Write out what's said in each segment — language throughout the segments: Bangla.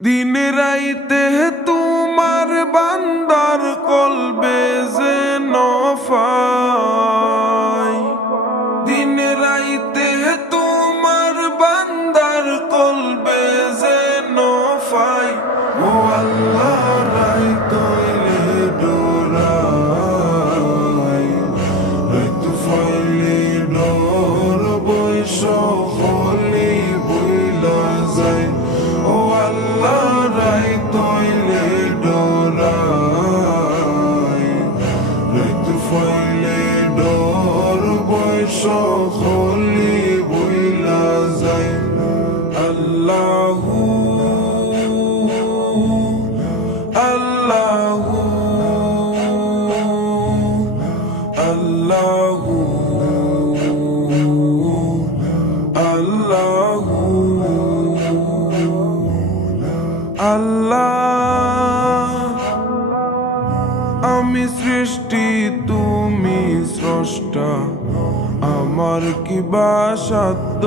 দিন রাইতে তোমার বান্দার কলবে যেন ফাই। দিন রাইতে তোমার বান্দার কলবে যেন ফাই। ও আল্লাহ রাইত হইলে ডোরাই, রাইত ফাইলে ডোর বৈশ হলি বইলা যায়। ও আল্লাহ রাইত হইলে ডোরাই, রাইত ফাইলে ডোর বৈশ হলি বইলা যায়। আল্লাহু আল্লাহু আল্লাহু আল্লাহু আল্লাহ। আমি সৃষ্টি তুমি স্রষ্টা, আমার কি বা সাধ্য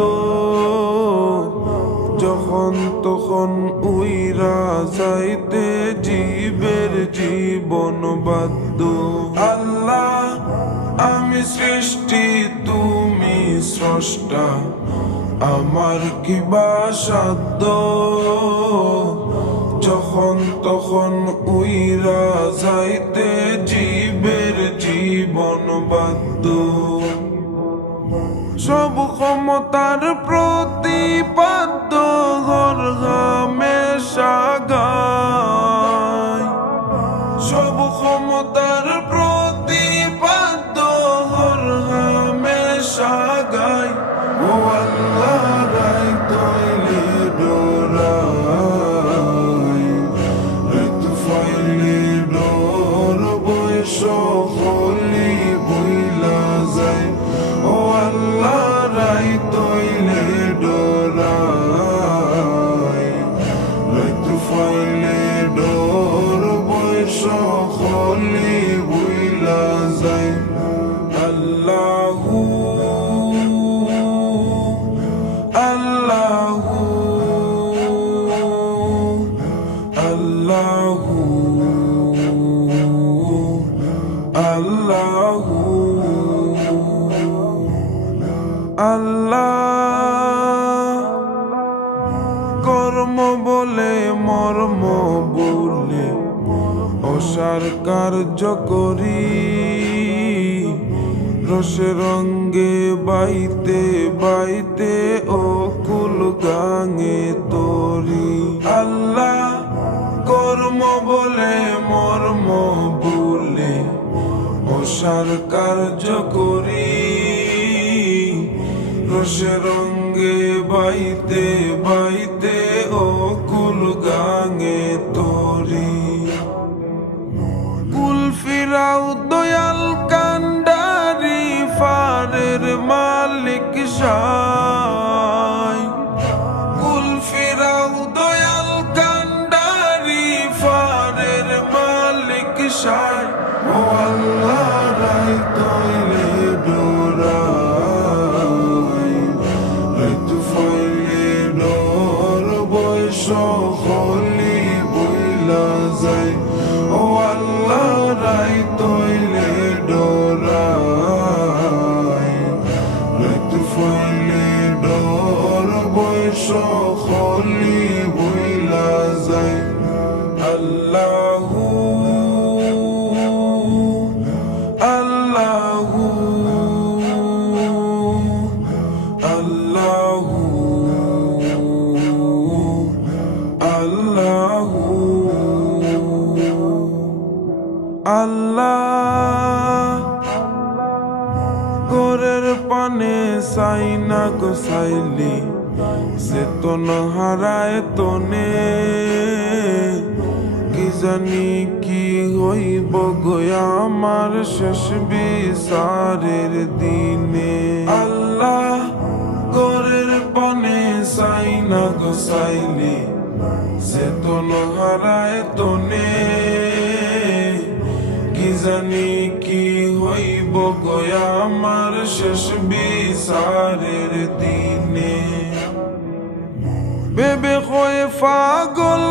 যখন তখন উইরা যাইতে জীবের জীবন বাধ্য। আল্লাহ আমি সৃষ্টি তুমি স্রষ্টা, আমার কি বা সাধ্য যখন তখন উইরা যাইতে জীবের জীবন বাধ্য। সব ক্ষমতার প্রতিপাদ্য হরহামেশা গায়। সব ক্ষমতার প্রতিপাদ্য হরহামেশা গায়। ও আল্লাহ রাইত হইলে ডোরাই, রাইত ফাইলে ডোর বৈশ হলি বইলা যায়। ও আল্লাহ রাইত হইলে ডোরাই, রাইত ফাইলে ডোর বৈশ হলি বইলা যায়। আল্লাহু আল্লাহু আল্লাহু আল্লাহু আল্লাহ। কর্ম বলে মর্ম বলে অসার কার্য করি, রসে রঙ্গে বাইতে বাইতে অকুল গাঙে তরি। আল্লাহ কর্ম বলে মর্ম বলে অসার কার্য করি, রসে রঙ্গে বাইতে বাইতে অকুল গাঙে তরি। কুল ফিরাও দয়াল কান্ডারি ফারের মালিক শাহ। কুল ফিরাও দয়াল কান্ডারি ফারের মালিক শাহ। ও আল্লাহ রাইত হইলে ডোরাই, রাইত ফাইলে ডোর বৈশ হলি বইলা যায়। ও আল্লাহ রাইত হইলে ডোরাই, রাইত ফাইলে ডোর বৈশ হলি বইলা যায়। আল্লাহু আল্লাহু আল্লাহু আল্লাহু আল্লাহ। গোরের পানে সাই না গোসাইলি চেতন হারায় তনে, কি জানি কি হইব গয়া আমার শেষ বিচারের দিনে। আল্লাহ গোরের পানে সাই না গোসাইলি চেতন হারায় তনে, কি জানি কি হইব গয়া আমার শেষ বিচারের দিনে। বেবে হয়ে পাগল